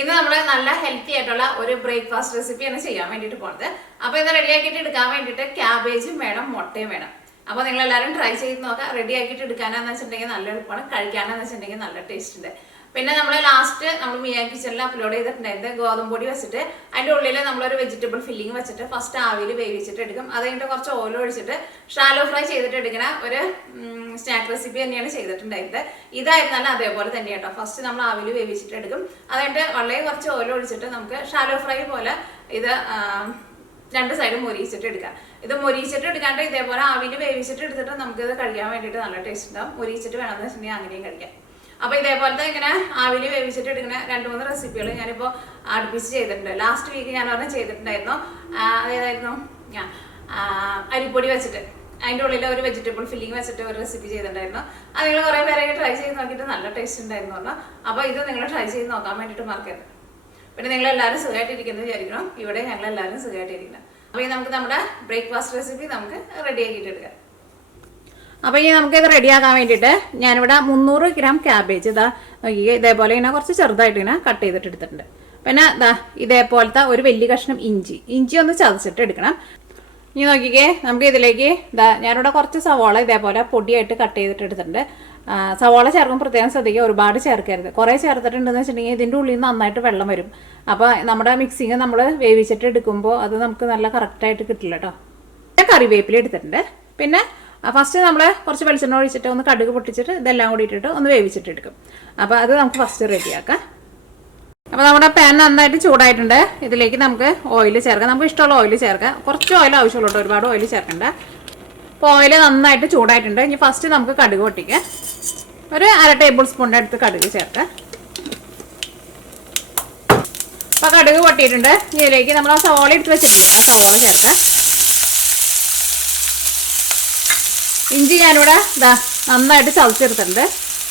ഇന്ന് നമ്മൾ നല്ല ഹെൽത്തി ആയിട്ടുള്ള ഒരു ബ്രേക്ക്ഫാസ്റ്റ് റെസിപ്പിയാണ് ചെയ്യാൻ വേണ്ടിയിട്ട് പോകുന്നത്. അപ്പോൾ ഇത് റെഡിയാക്കിയിട്ട് എടുക്കാൻ വേണ്ടിയിട്ട് ക്യാബേജും വേണം, മുട്ടയും വേണം. അപ്പോൾ നിങ്ങൾ എല്ലാവരും ട്രൈ ചെയ്ത് നോക്കാം. റെഡിയാക്കിയിട്ട് എടുക്കാനാന്ന് വെച്ചിട്ടുണ്ടെങ്കിൽ നല്ല എളുപ്പമാണ്, കഴിക്കാനാന്ന് വെച്ചിട്ടുണ്ടെങ്കിൽ നല്ല ടേസ്റ്റ് ഉണ്ട്. പിന്നെ നമ്മൾ ലാസ്റ്റ് നമ്മൾ മിയ കിച്ചണിൽ അപ്ലോഡ് ചെയ്തിട്ടുണ്ടായിരുന്നു ഗോതമ്പ് പൊടി വെച്ചിട്ട് അതിൻ്റെ ഉള്ളിൽ നമ്മളൊരു വെജിറ്റബിൾ ഫില്ലിങ് വെച്ചിട്ട് ഫസ്റ്റ് ആവിയിൽ വേവിച്ചിട്ട് എടുക്കും. അത് കഴിഞ്ഞിട്ട് കുറച്ച് ഓയിൽ ഒഴിച്ചിട്ട് ഷാലോ ഫ്രൈ ചെയ്തിട്ട് എടുക്കുന്ന ഒരു സ്നാക്ക് റെസിപ്പി തന്നെയാണ് ചെയ്തിട്ടുണ്ടായിരുന്നത്. ഇതായിരുന്നാലും അതേപോലെ തന്നെ കേട്ടോ. ഫസ്റ്റ് നമ്മൾ ആവിയിൽ വേവിച്ചിട്ട് എടുക്കും. അത് കഴിഞ്ഞിട്ട് വളരെ കുറച്ച് ഓയിൽ ഒഴിച്ചിട്ട് നമുക്ക് ഷാലോ ഫ്രൈ പോലെ ഇത് രണ്ട് സൈഡും മൊരിയിച്ചിട്ട് എടുക്കാം. ഇത് മൊരിയിച്ചിട്ട് എടുക്കാണ്ട് ഇതേപോലെ ആവിയിൽ വേവിച്ചിട്ട് എടുത്തിട്ട് നമുക്കിത് കഴിക്കാൻ വേണ്ടിയിട്ട് നല്ല ടേസ്റ്റ് ഉണ്ടാവും. മൊരിയിച്ചിട്ട് വേണമെന്ന് വെച്ചിട്ടുണ്ടെങ്കിൽ അങ്ങനെയും കഴിക്കാം. അപ്പോൾ ഇതേപോലത്തെ ഇങ്ങനെ ആവിയിൽ വേവിച്ചിട്ട് എടുക്കുന്ന 2-3 റെസിപ്പികൾ ഞാനിപ്പോൾ അടുപ്പിച്ച് ചെയ്തിട്ടുണ്ട്. ലാസ്റ്റ് വീക്ക് ഞാൻ ഒരെണ്ണം ചെയ്തിട്ടുണ്ടായിരുന്നു. അതേതായിരുന്നു, ഞാൻ അരിപ്പൊടി വെച്ചിട്ട് അതിൻ്റെ ഉള്ളിൽ ഒരു വെജിറ്റബിൾ ഫില്ലിങ് വെച്ചിട്ട് ഒരു റെസിപ്പി ചെയ്തിട്ടുണ്ടായിരുന്നു. അത് നിങ്ങൾ കുറേ പേരൊക്കെ ട്രൈ ചെയ്ത് നോക്കിയിട്ട് നല്ല ടേസ്റ്റ് ഉണ്ടായിരുന്നു പറഞ്ഞാൽ. അപ്പോൾ ഇത് നിങ്ങൾ ട്രൈ ചെയ്ത് നോക്കാൻ വേണ്ടിയിട്ട് മറക്കരുത്. പിന്നെ നിങ്ങളെല്ലാവരും സുഖമായിട്ടിരിക്കുന്നത് വിചാരിക്കണം. ഇവിടെ ഞങ്ങളെല്ലാവരും സുഖമായിട്ടിരിക്കണം. അപ്പോൾ ഈ നമുക്ക് നമ്മുടെ ബ്രേക്ക്ഫാസ്റ്റ് റെസിപ്പി നമുക്ക് റെഡിയാക്കിയിട്ട് എടുക്കാം. അപ്പോൾ ഇനി നമുക്കിത് റെഡിയാക്കാൻ വേണ്ടിയിട്ട് ഞാനിവിടെ 300 ഗ്രാം ക്യാബേജ് ഇതേപോലെ ഇങ്ങനെ കുറച്ച് ചെറുതായിട്ട് ഇങ്ങനെ കട്ട് ചെയ്തിട്ട് എടുത്തിട്ടുണ്ട്. പിന്നെ ഇതേപോലത്തെ ഒരു വലിയ കഷ്ണം ഇഞ്ചി ഒന്ന് ചതച്ചിട്ട് എടുക്കണം. ഇനി നോക്കിക്കേ, നമുക്ക് ഇതിലേക്ക് ഞാനിവിടെ കുറച്ച് സവാള ഇതേപോലെ പൊടിയായിട്ട് കട്ട് ചെയ്തിട്ട് എടുത്തിട്ടുണ്ട്. സവാള ചേർക്കുമ്പോൾ പ്രത്യേകം ശ്രദ്ധിക്കുക, ഒരുപാട് ചേർക്കരുത്. കുറേ ചേർത്തിട്ടുണ്ടെന്ന് വെച്ചിട്ടുണ്ടെങ്കിൽ ഇതിൻ്റെ ഉള്ളിൽ നിന്ന് നന്നായിട്ട് വെള്ളം വരും. അപ്പോൾ നമ്മുടെ മിക്സിങ് നമ്മൾ വേവിച്ചിട്ട് എടുക്കുമ്പോൾ അത് നമുക്ക് നല്ല കറക്റ്റായിട്ട് കിട്ടില്ല കേട്ടോ. കറിവേപ്പില എടുത്തിട്ടുണ്ട്. പിന്നെ ഫസ്റ്റ് നമ്മൾ കുറച്ച് വെളിച്ചെണ്ണ ഒഴിച്ചിട്ട് ഒന്ന് കടുക് പൊട്ടിച്ചിട്ട് ഇതെല്ലാം കൂടി ഇട്ടിട്ട് ഒന്ന് വേവിച്ചിട്ട് എടുക്കും. അപ്പോൾ അത് നമുക്ക് ഫസ്റ്റ് റെഡിയാക്കാം. അപ്പോൾ നമ്മുടെ പാൻ നന്നായിട്ട് ചൂടായിട്ടുണ്ട്. ഇതിലേക്ക് നമുക്ക് ഓയിൽ ചേർക്കാം. നമുക്ക് ഇഷ്ടമുള്ള ഓയിൽ ചേർക്കാം. കുറച്ച് ഓയിൽ ആവശ്യമുള്ളൂ കേട്ടോ, ഒരുപാട് ഓയിൽ ചേർക്കണ്ട. അപ്പോൾ ഓയിൽ നന്നായിട്ട് ചൂടായിട്ടുണ്ട്. ഇനി ഫസ്റ്റ് നമുക്ക് കടുക് പൊട്ടിക്കാം. ഒരു 1/2 ടേബിൾ സ്പൂണിൻ്റെ അടുത്ത് കടുക് ചേർക്കാം. അപ്പോൾ കടുക് പൊട്ടിയിട്ടുണ്ട്. ഇതിലേക്ക് നമ്മൾ ആ സവാള എടുത്ത് വെച്ചിട്ടില്ലേ, ആ സവാള ചേർക്കാം. ഇഞ്ചി ഞാനിവിടെ നന്നായിട്ട് ചതച്ചെടുത്തിട്ടുണ്ട്.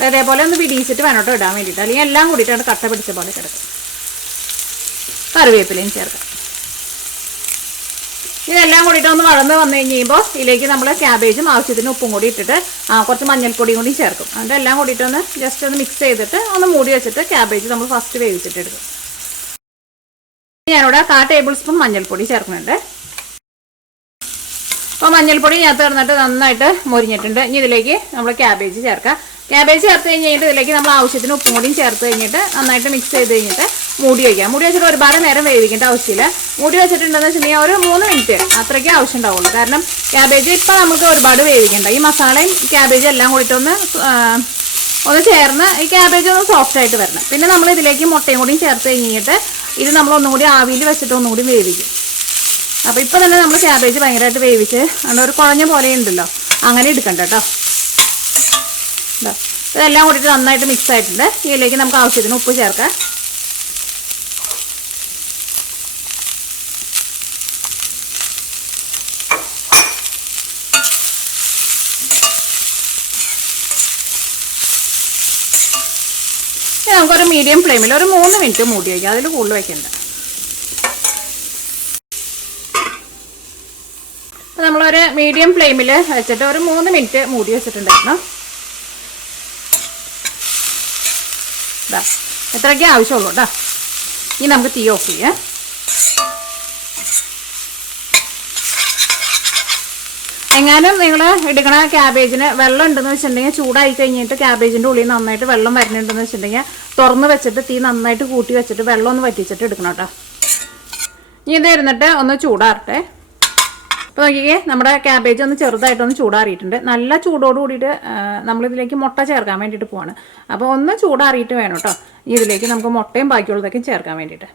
അതേപോലെ ഒന്ന് വിടിയിച്ചിട്ട് വേണോട്ടോ ഇടാൻ വേണ്ടിയിട്ട്, അല്ലെങ്കിൽ എല്ലാം കൂടിയിട്ടാണ് കട്ട പിടിച്ച പോലെ കിടക്കും. കറിവേപ്പിലയും ചേർക്കാം. ഇതെല്ലാം കൂടിയിട്ട് ഒന്ന് വളർന്ന് വന്നു കഴിയുമ്പോൾ ഇതിലേക്ക് നമ്മൾ ക്യാബേജും ആവശ്യത്തിന് ഉപ്പും കൂടി ഇട്ടിട്ട് കുറച്ച് മഞ്ഞൾപ്പൊടിയും കൂടി ചേർക്കും. അതിൻ്റെ എല്ലാം കൂടിയിട്ടൊന്ന് ജസ്റ്റ് ഒന്ന് മിക്സ് ചെയ്തിട്ട് ഒന്ന് മൂടി വെച്ചിട്ട് ക്യാബേജ് നമ്മൾ ഫസ്റ്റ് വേവിച്ചിട്ട് എടുക്കും. ഞാനിവിടെ 1/4 ടേബിൾ സ്പൂൺ മഞ്ഞൾപ്പൊടി ചേർക്കുന്നുണ്ട്. അപ്പോൾ മഞ്ഞൾപ്പൊടി ഞാൻ ചേർന്നിട്ട് നന്നായിട്ട് മൊരിഞ്ഞിട്ടുണ്ട്. ഇനി ഇതിലേക്ക് നമ്മൾ ക്യാബേജ് ചേർക്കാം. ക്യാബേജ് ചേർത്ത് കഴിഞ്ഞിട്ട് ഇതിലേക്ക് നമ്മൾ ആവശ്യത്തിന് ഉപ്പും കൂടിയും ചേർത്ത് കഴിഞ്ഞിട്ട് നന്നായിട്ട് മിക്സ് ചെയ്ത് കഴിഞ്ഞിട്ട് മൂടി വയ്ക്കാം. മൂടി വെച്ചിട്ട് ഒരുപാട് നേരം വേവിക്കേണ്ട ആവശ്യമില്ല. മൂടി വെച്ചിട്ടുണ്ടെന്ന് വെച്ചിട്ടുണ്ടെങ്കിൽ ഒരു 3 മിനിറ്റ് അത്രയ്ക്ക് ആവശ്യം ഉണ്ടാവുള്ളൂ. കാരണം ക്യാബേജ് ഇപ്പം നമുക്ക് ഒരുപാട് വേവിക്കേണ്ട. ഈ മസാലയും ക്യാബേജും എല്ലാം കൂടിയിട്ടൊന്ന് ചേർന്ന് ഈ ക്യാബേജ് ഒന്ന് സോഫ്റ്റ് ആയിട്ട് വരണം. പിന്നെ നമ്മൾ ഇതിലേക്ക് മുട്ടയും കൂടിയും ചേർത്ത് കഴിഞ്ഞിട്ട് ഇത് നമ്മൾ ഒന്നും കൂടി ആവിയിൽ വെച്ചിട്ട് ഒന്നുകൂടി വേവിക്കും. അപ്പോൾ ഇപ്പോൾ തന്നെ നമ്മൾ ക്യാബേജ് ഭയങ്കരമായിട്ട് വേവിച്ച് അതുകൊണ്ട് ഒരു കുഴഞ്ഞ പോലെ ഉണ്ടല്ലോ, അങ്ങനെ എടുക്കണ്ട കേട്ടോ. ഇതെല്ലാം കൂടിയിട്ട് നന്നായിട്ട് മിക്സ് ആയിട്ടുണ്ട്. ഇതിലേക്ക് നമുക്ക് ആവശ്യത്തിന് ഉപ്പ് ചേർക്കാം. നമുക്കൊരു മീഡിയം ഫ്ലെയിമിൽ ഒരു 3 മിനിറ്റ് മൂടി വയ്ക്കാം. അതിൽ കൂടുതൽ വയ്ക്കണ്ട. നമ്മളൊരു മീഡിയം ഫ്ലെയിമിൽ വെച്ചിട്ട് ഒരു 3 മിനിറ്റ് മൂടി വെച്ചിട്ടുണ്ടായിരുന്നു. എത്രയൊക്കെ ആവശ്യമുള്ളൂ കേട്ടോ. ഇനി നമുക്ക് തീ ഓഫ് ചെയ്യാം. എങ്ങാനും നിങ്ങൾ എടുക്കണ ക്യാബേജിന് വെള്ളം ഉണ്ടെന്ന് വെച്ചിട്ടുണ്ടെങ്കിൽ ചൂടായി കഴിഞ്ഞിട്ട് ക്യാബേജിൻ്റെ ഉള്ളിൽ നന്നായിട്ട് വെള്ളം വരുന്നുണ്ടെന്ന് വെച്ചിട്ടുണ്ടെങ്കിൽ തുറന്ന് വെച്ചിട്ട് തീ നന്നായിട്ട് കൂട്ടി വെച്ചിട്ട് വെള്ളം ഒന്ന് വറ്റിച്ചിട്ട് എടുക്കണം കേട്ടോ. ഇനി ഇത് ഇരുന്നിട്ട് ഒന്ന് ചൂടാറട്ടെ. അപ്പോൾ നോക്കിക്കേ, നമ്മുടെ ക്യാബേജ് ഒന്ന് ചെറുതായിട്ടൊന്ന് ചൂടാറിയിട്ടുണ്ട്. നല്ല ചൂടോട് കൂടിയിട്ട് നമ്മളിതിലേക്ക് മുട്ട ചേർക്കാൻ വേണ്ടിയിട്ട് പോവാണ്. അപ്പോൾ ഒന്ന് ചൂടാറിയിട്ട് വേണം കേട്ടോ ഇതിലേക്ക് നമുക്ക് മുട്ടയും ബാക്കിയുള്ളതൊക്കെ ചേർക്കാൻ വേണ്ടിയിട്ട്.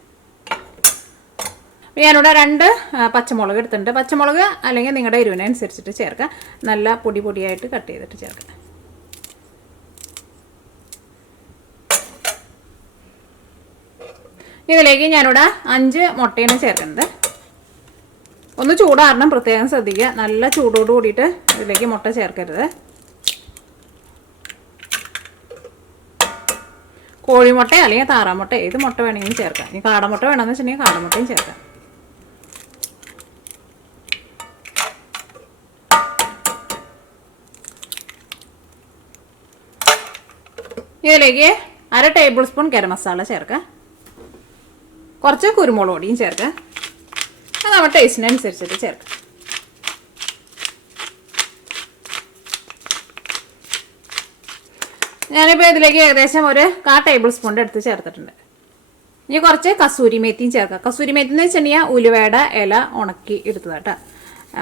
ഞാനിവിടെ 2 പച്ചമുളക് എടുത്തിട്ടുണ്ട്. പച്ചമുളക് അല്ലെങ്കിൽ നിങ്ങളുടെ എരിവിനനുസരിച്ചിട്ട് ചേർക്കാം. നല്ല പൊടിയായിട്ട് കട്ട് ചെയ്തിട്ട് ചേർക്കാം. ഇതിലേക്ക് ഞാനിവിടെ 5 മുട്ടയാണ് ചേർക്കുന്നത്. ഒന്ന് ചൂടാറണം, പ്രത്യേകം ശ്രദ്ധിക്കുക. നല്ല ചൂടോട് കൂടിയിട്ട് ഇതിലേക്ക് മുട്ട ചേർക്കരുത്. കോഴിമുട്ട അല്ലെങ്കിൽ താറാമുട്ട ഏത് മുട്ട വേണമെങ്കിലും ചേർക്കാം. ഇനി കാടമുട്ട വേണമെന്ന് വെച്ചിട്ടുണ്ടെങ്കിൽ കാടമുട്ടയും ചേർക്കാം. ഇതിലേക്ക് 1/2 ടേബിൾ സ്പൂൺ ഗരം മസാല ചേർക്കാം. കുറച്ച് കുരുമുളക് പൊടിയും ചേർക്കുക. അത് നമ്മുടെ ടേസ്റ്റിനനുസരിച്ചിട്ട് ചേർക്കുക. ഞാനിപ്പോൾ ഇതിലേക്ക് ഏകദേശം ഒരു 1/4 ടേബിൾ സ്പൂൺ എടുത്ത് ചേർത്തിട്ടുണ്ട്. ഇനി കുറച്ച് കസൂരി മേത്തിയും ചേർക്കുക. കസൂരി മേത്തി എന്ന് വെച്ചിട്ടുണ്ടെങ്കിൽ ഉലുവയുടെ ഇല ഉണക്കി എടുത്തത് കേട്ടോ.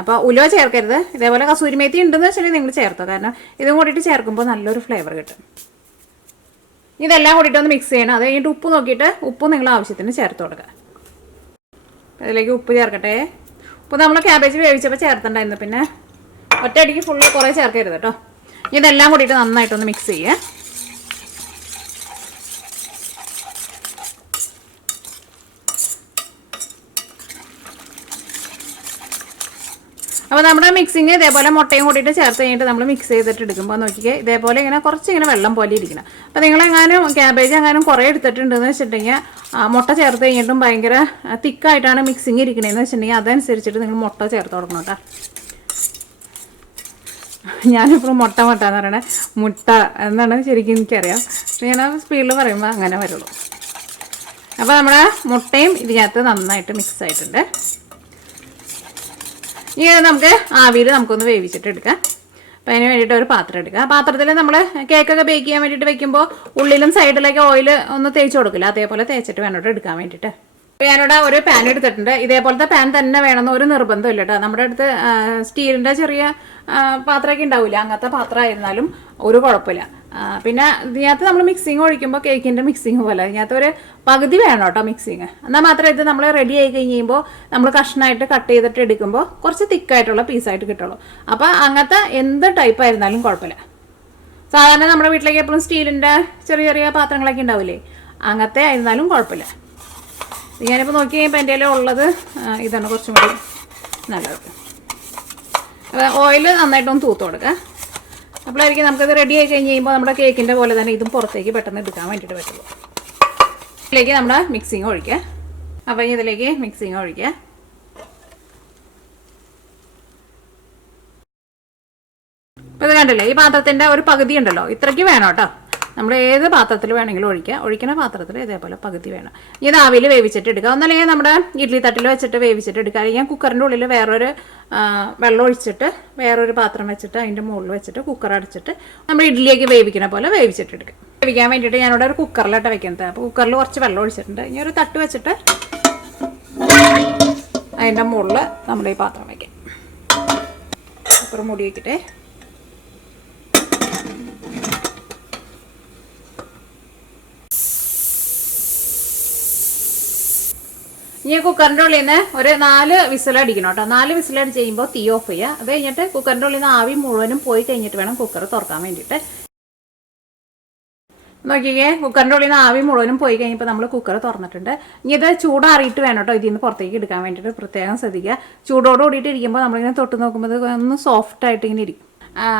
അപ്പോൾ ഉലുവ ചേർക്കരുത്. ഇതേപോലെ കസൂരി മേത്തി ഉണ്ടെന്ന് വെച്ചിട്ടുണ്ടെങ്കിൽ നിങ്ങൾ ചേർത്തോ, കാരണം ഇതും കൂടിയിട്ട് ചേർക്കുമ്പോൾ നല്ലൊരു ഫ്ലേവർ കിട്ടും. ഇതെല്ലാം കൂടിയിട്ട് ഒന്ന് മിക്സ് ചെയ്യണം. അത് കഴിഞ്ഞിട്ട് ഉപ്പ് നോക്കിയിട്ട് ഉപ്പ് നിങ്ങൾ ആവശ്യത്തിന് ചേർത്ത് കൊടുക്കുക. അതിലേക്ക് ഉപ്പ് ചേർക്കട്ടെ. ഉപ്പ് നമ്മൾ ക്യാബേജ് വേവിച്ചപ്പോൾ ചേർത്തിട്ടുണ്ടായിരുന്നു, പിന്നെ ഒറ്റയടിക്ക് ഫുള്ള് കുറേ ചേർക്കരുത് കേട്ടോ. ഇതെല്ലാം കൂടിയിട്ട് നന്നായിട്ടൊന്ന് മിക്സ് ചെയ്യുക. അപ്പോൾ നമ്മുടെ മിക്സിങ് ഇതേപോലെ മുട്ടയും കൂടിയിട്ട് ചേർത്ത് കഴിഞ്ഞിട്ട് നമ്മൾ മിക്സ് ചെയ്തിട്ട് എടുക്കുമ്പോൾ നോക്കിക്കേ ഇതേപോലെ ഇങ്ങനെ കുറച്ച് ഇങ്ങനെ വെള്ളം പോലെ ഇരിക്കണം. അപ്പോൾ നിങ്ങളെങ്ങാനും ക്യാബേജ് എങ്ങാനും കുറേ എടുത്തിട്ടുണ്ടെന്ന് വെച്ചിട്ടുണ്ടെങ്കിൽ മുട്ട ചേർത്ത് കഴിഞ്ഞിട്ടും ഭയങ്കര തിക്കായിട്ടാണ് മിക്സിങ് ഇരിക്കണേന്ന് വെച്ചിട്ടുണ്ടെങ്കിൽ അതനുസരിച്ചിട്ട് നിങ്ങൾ മുട്ട ചേർത്ത് കൊടുക്കണം കേട്ടോ. ഞാനിപ്പോൾ മുട്ട എന്ന് പറയണേ മുട്ട എന്നാണ് ശരിക്കും എനിക്കറിയാം. ഞാൻ സ്പീഡിൽ പറയുമ്പോൾ അങ്ങനെ വരുള്ളൂ. അപ്പോൾ നമ്മുടെ മുട്ടയും ഇതിനകത്ത് നന്നായിട്ട് മിക്സ് ആയിട്ടുണ്ട്. ഇനി നമുക്ക് ആവിയിൽ നമുക്കൊന്ന് വേവിച്ചിട്ട് എടുക്കാം. അപ്പോൾ അതിന് വേണ്ടിയിട്ട് ഒരു പാത്രം എടുക്കുക. ആ പാത്രത്തിൽ നമ്മൾ കേക്കൊക്കെ ബേക്ക് ചെയ്യാൻ വേണ്ടിയിട്ട് വെക്കുമ്പോൾ ഉള്ളിലും സൈഡിലേക്ക് ഓയിൽ ഒന്ന് തേച്ച് കൊടുക്കില്ല, അതേപോലെ തേച്ചിട്ട് വേണോട്ട് എടുക്കാൻ വേണ്ടിയിട്ട്. അപ്പോൾ ഞാനിവിടെ ഒരു പാൻ എടുത്തിട്ടുണ്ട്. ഇതേപോലത്തെ പാൻ തന്നെ വേണമെന്ന് ഒരു നിർബന്ധമില്ല കേട്ടോ. നമ്മുടെ അടുത്ത് സ്റ്റീലിൻ്റെ ചെറിയ പാത്രമൊക്കെ ഉണ്ടാവില്ല, അങ്ങനത്തെ പാത്രമായിരുന്നാലും ഒരു കുഴപ്പമില്ല. പിന്നെ ഇതിനകത്ത് നമ്മൾ മിക്സിങ് ഒഴിക്കുമ്പോൾ കേക്കിൻ്റെ മിക്സിങ് പോലെ ഇതിനകത്ത് ഒരു പകുതി വേണം കേട്ടോ മിക്സിങ്. എന്നാൽ മാത്രമേ ഇത് നമ്മൾ റെഡി ആയി കഴിയുമ്പോൾ നമ്മൾ കഷ്ണമായിട്ട് കട്ട് ചെയ്തിട്ട് എടുക്കുമ്പോൾ കുറച്ച് തിക്കായിട്ടുള്ള പീസായിട്ട് കിട്ടുള്ളൂ. അപ്പോൾ അങ്ങനത്തെ എന്ത് ടൈപ്പ് ആയിരുന്നാലും കുഴപ്പമില്ല. സാധാരണ നമ്മുടെ വീട്ടിലേക്ക് എപ്പോഴും സ്റ്റീലിൻ്റെ ചെറിയ ചെറിയ പാത്രങ്ങളൊക്കെ ഉണ്ടാവില്ലേ, അങ്ങനത്തെ ആയിരുന്നാലും കുഴപ്പമില്ല. ഞാനിപ്പോൾ നോക്കി കഴിയുമ്പോൾ എൻ്റെ ഉള്ളത് ഇതാണ് കുറച്ചും കൂടി നല്ലത്. ഓയിൽ നന്നായിട്ടൊന്ന് തൂത്ത് കൊടുക്കുക. അപ്പോഴായിരിക്കും നമുക്കത് റെഡി ആയി കഴിഞ്ഞ് കഴിയുമ്പോൾ നമ്മുടെ കേക്കിൻ്റെ പോലെ തന്നെ ഇതും പുറത്തേക്ക് പെട്ടെന്ന് എടുക്കാൻ വേണ്ടിയിട്ട് പറ്റുള്ളൂ. ഇതിലേക്ക് നമ്മുടെ മിക്സിങ് ഒഴിക്കുക. അപ്പോൾ ഇതിലേക്ക് മിക്സിങ് ഒഴിക്കുക. അപ്പോൾ ഇത് കണ്ടില്ലേ, ഈ പാത്രത്തിൻ്റെ ഒരു പകുതി ഉണ്ടല്ലോ, ഇത്രയ്ക്ക് വേണം കേട്ടോ. നമ്മൾ ഏത് പാത്രത്തിൽ വേണമെങ്കിലും ഒഴിക്കുന്ന പാത്രത്തിൽ ഇതേപോലെ പകുതി വേണം. ഇത് ആവിയിൽ വേവിച്ചിട്ട് എടുക്കുക. ഒന്നല്ലെങ്കിൽ നമ്മുടെ ഇഡ്ഡലി തട്ടിൽ വെച്ചിട്ട് വേവിച്ചിട്ട് എടുക്കുക. അല്ലെങ്കിൽ കുക്കറിൻ്റെ ഉള്ളിൽ വേറൊരു വെള്ളം ഒഴിച്ചിട്ട് വേറൊരു പാത്രം വെച്ചിട്ട് അതിൻ്റെ മുകളിൽ വെച്ചിട്ട് കുക്കർ അടച്ചിട്ട് നമ്മൾ ഇഡ്ഡലിയൊക്കെ വേവിക്കുന്ന പോലെ വേവിച്ചിട്ട് എടുക്കുക. വേവിക്കാൻ വേണ്ടിയിട്ട് ഞാനിവിടെ ഒരു കുക്കറിലോട്ട് വെക്കുന്നത്. അപ്പോൾ കുക്കറിൽ കുറച്ച് വെള്ളം ഒഴിച്ചിട്ടുണ്ട്. ഇനി ഒരു തട്ട് വെച്ചിട്ട് അതിൻ്റെ മുകളിൽ നമ്മൾ ഈ പാത്രം വയ്ക്കാം. കുക്കർ മൂടി വയ്ക്കട്ടെ. ഇനി കുക്കറിൻ്റെ ഉള്ളിൽ നിന്ന് ഒരു 4 വിസിലടിക്കണം കേട്ടോ. 4 വിസിലടിച്ച് കഴിയുമ്പോൾ തീ ഓഫ് ചെയ്യുക. അത് കഴിഞ്ഞിട്ട് കുക്കറിൻ്റെ ഉള്ളിൽ നിന്ന് ആവി മുഴുവനും പോയി കഴിഞ്ഞിട്ട് വേണം കുക്കർ തുറക്കാൻ വേണ്ടിയിട്ട്. നോക്കിക്കേ, കുക്കറിൻ്റെ ഉള്ളിൽ നിന്ന് ആവി മുഴുവനും പോയി കഴിഞ്ഞപ്പോൾ നമ്മൾ കുക്കർ തുറന്നിട്ടുണ്ട്. ഇനി ഇത് ചൂടാറിയിട്ട് വേണം കേട്ടോ ഇതിൽ നിന്ന് പുറത്തേക്ക് എടുക്കാൻ വേണ്ടിയിട്ട് പ്രത്യേകം ശ്രദ്ധിക്കുക. ചൂടോട് കൂടിയിട്ട് ഇരിക്കുമ്പോൾ നമ്മളിങ്ങനെ തൊട്ട് നോക്കുമ്പോൾ ഇത് ഒന്ന് സോഫ്റ്റായിട്ട് ഇങ്ങനെ ഇരിക്കും.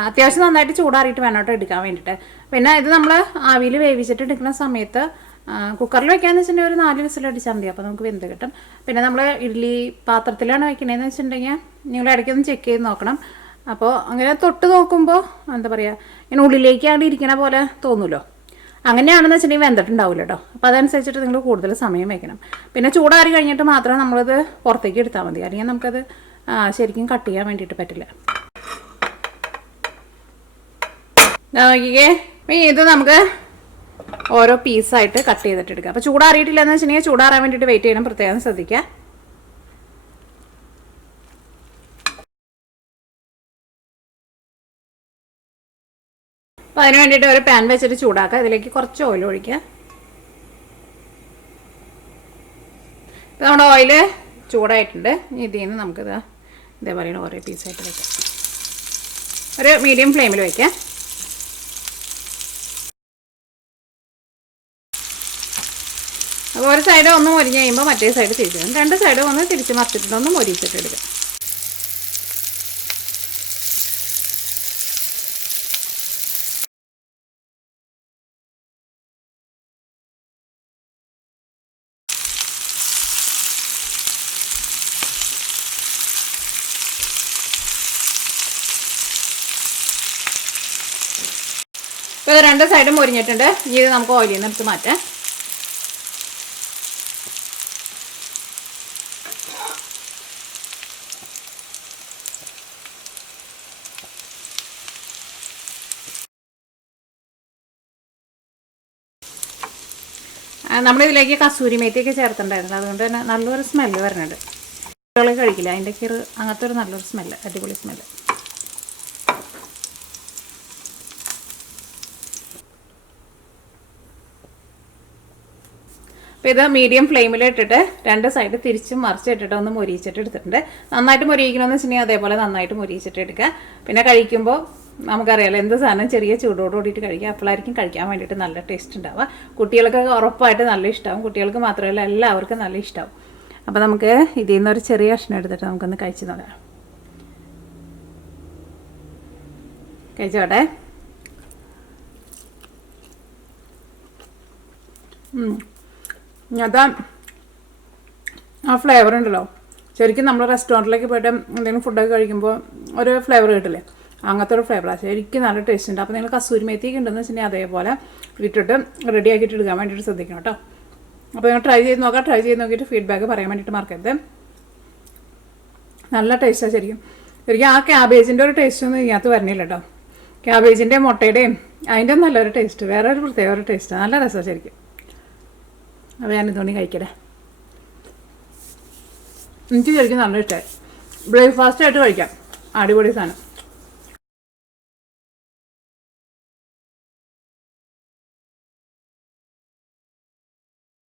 അത്യാവശ്യം നന്നായിട്ട് ചൂടാറിയിട്ട് വേണം കേട്ടോ എടുക്കാൻ വേണ്ടിയിട്ട്. പിന്നെ ഇത് നമ്മൾ ആവിയിൽ വേവിച്ചിട്ട് എടുക്കുന്ന സമയത്ത് കുക്കറിൽ വെക്കാന്ന് വെച്ചിട്ടുണ്ടെങ്കിൽ ഒരു 4 വിസിലടിച്ചാൽ മതി. അപ്പോൾ നമുക്ക് വെന്ത് കിട്ടും. പിന്നെ നമ്മൾ ഇഡ്ഡലി പാത്രത്തിലാണ് വെക്കണതെന്ന് വെച്ചിട്ടുണ്ടെങ്കിൽ നിങ്ങൾ ഇടയ്ക്കൊന്ന് ചെക്ക് ചെയ്ത് നോക്കണം. അപ്പോൾ അങ്ങനെ തൊട്ട് നോക്കുമ്പോൾ എന്താ പറയുക, ഇങ്ങനെ ഉള്ളിലേക്കാണ് ഇരിക്കണ പോലെ തോന്നുമല്ലോ. അങ്ങനെയാണെന്ന് വെച്ചിട്ടുണ്ടെങ്കിൽ വെന്തിട്ടുണ്ടാവില്ല കേട്ടോ. അപ്പോൾ അതനുസരിച്ചിട്ട് നിങ്ങൾ കൂടുതൽ സമയം വയ്ക്കണം. പിന്നെ ചൂടാറി കഴിഞ്ഞിട്ട് മാത്രം നമ്മളത് പുറത്തേക്ക് എടുത്താൽ മതി, അല്ലെങ്കിൽ നമുക്കത് ശരിക്കും കട്ട് ചെയ്യാൻ വേണ്ടിയിട്ട് പറ്റില്ല. നോക്കിക്കേ, ഇത് നമുക്ക് ഓരോ പീസായിട്ട് കട്ട് ചെയ്തിട്ട് എടുക്കുക. അപ്പോൾ ചൂടാറിയിട്ടില്ല എന്ന് വെച്ചിട്ടുണ്ടെങ്കിൽ ചൂടാറാൻ വേണ്ടിയിട്ട് വെയിറ്റ് ചെയ്യണം, പ്രത്യേകം ശ്രദ്ധിക്കുക. അപ്പോൾ അതിന് വേണ്ടിയിട്ട് ഒരു പാൻ വെച്ചിട്ട് ചൂടാക്കുക. ഇതിലേക്ക് കുറച്ച് ഓയിൽ ഒഴിക്കുക. ഇപ്പോൾ നമ്മുടെ ഓയിൽ ചൂടായിട്ടുണ്ട്. ഇതിൽ നിന്ന് നമുക്കിത് ഇതേപോലെ ഓരോ പീസായിട്ട് വയ്ക്കാം. ഒരു മീഡിയം ഫ്ലെയിമിൽ വയ്ക്കാം. അപ്പോൾ ഒരു സൈഡ് ഒന്ന് മൊരിഞ്ഞ് കഴിയുമ്പോൾ മറ്റേ സൈഡ് തിരിച്ചിടും. 2 സൈഡും ഒന്ന് തിരിച്ച് മറിച്ചിട്ട് ഒന്ന് മൊരിച്ചിട്ട് എടുക്കുക. ഇപ്പോൾ ഇത് 2 സൈഡും മൊരിഞ്ഞിട്ടുണ്ട്. ഇനി ഇത് നമുക്ക് ഓയിലിൽ നിന്ന് എടുത്ത് മാറ്റാം. നമ്മളിതിലേക്ക് കസൂരി മേത്തിയൊക്കെ ചേർത്തിട്ടുണ്ടായിരുന്നു, അതുകൊണ്ട് തന്നെ നല്ലൊരു സ്മെല്ല് വരുന്നുണ്ട്. കുട്ടികൾ കഴിക്കില്ല, അതിൻ്റെ അങ്ങനത്തെ ഒരു നല്ലൊരു സ്മെല്ല്, അടിപൊളി സ്മെല്ല്. അപ്പോൾ ഇത് മീഡിയം ഫ്ലെയിമിൽ ഇട്ടിട്ട് 2 സൈഡ് തിരിച്ചും മറിച്ചിട്ടിട്ട് ഒന്ന് മൊരിയിച്ചിട്ട് എടുത്തിട്ടുണ്ട്. നന്നായിട്ട് മൊരിയിക്കണമെന്ന് വെച്ചിട്ടുണ്ടെങ്കിൽ അതേപോലെ നന്നായിട്ട് മൊരിയിച്ചിട്ട് എടുക്കുക. പിന്നെ കഴിക്കുമ്പോൾ നമുക്കറിയാലോ എന്ത് സാധനം ചെറിയ ചൂടോട് കൂടിയിട്ട് കഴിക്കുക, അപ്പോഴായിരിക്കും കഴിക്കാൻ വേണ്ടിയിട്ട് നല്ല ടേസ്റ്റ് ഉണ്ടാവുക. കുട്ടികൾക്കൊക്കെ ഉറപ്പായിട്ട് നല്ല ഇഷ്ടമാവും, കുട്ടികൾക്ക് മാത്രമല്ല എല്ലാവർക്കും നല്ല ഇഷ്ടമാവും. അപ്പോൾ നമുക്ക് ഇതിൽ നിന്നൊരു ചെറിയ കഷ്ണം എടുത്തിട്ട് നമുക്കൊന്ന് കഴിച്ച് നോക്കാം. കഴിച്ചോട്ടെ. അതാ ആ ഫ്ലേവർ ഉണ്ടല്ലോ, ശരിക്കും നമ്മൾ റെസ്റ്റോറൻറ്റിലേക്ക് പോയിട്ട് എന്തെങ്കിലും ഫുഡൊക്കെ കഴിക്കുമ്പോൾ ഒരു ഫ്ലേവർ കിട്ടില്ലേ, അങ്ങനത്തെ ഒരു ഫ്ലേവറാണ്. ശരിക്കും നല്ല ടേസ്റ്റ് ഉണ്ട്. അപ്പോൾ നിങ്ങൾ കസൂരി മേത്തിയൊക്കെ ഉണ്ടെന്ന് വെച്ചിട്ടുണ്ടെങ്കിൽ അതേപോലെ ഇട്ടിട്ട് റെഡി ആക്കിയിട്ട് എടുക്കാൻ വേണ്ടിയിട്ട് ശ്രദ്ധിക്കണം കേട്ടോ. അപ്പോൾ നിങ്ങൾ ട്രൈ ചെയ്ത് നോക്കാം. ട്രൈ ചെയ്ത് നോക്കിയിട്ട് ഫീഡ്ബാക്ക് പറയാൻ വേണ്ടിയിട്ട് മറക്കരുത്. നല്ല ടേസ്റ്റാണ് ശരിക്കും. ആ ക്യാബേജിൻ്റെ ഒരു ടേസ്റ്റൊന്നും ഇതിനകത്ത് വരുന്നില്ല കേട്ടോ. ക്യാബേജിൻ്റെ മുട്ടയുടെയും അതിൻ്റെ നല്ലൊരു ടേസ്റ്റ്, വേറെ ഒരു പ്രത്യേക ഒരു ടേസ്റ്റ്, നല്ല രസമാണ് ശരിക്കും. അപ്പോൾ ഞാനിതുകൊണ്ട് കഴിക്കട്ടെ. എനിക്ക് ശരിക്കും നല്ല ഇഷ്ടമായി. ബ്രേക്ക്ഫാസ്റ്റ് ആയിട്ട് കഴിക്കാം, അടിപൊളി സാധനം.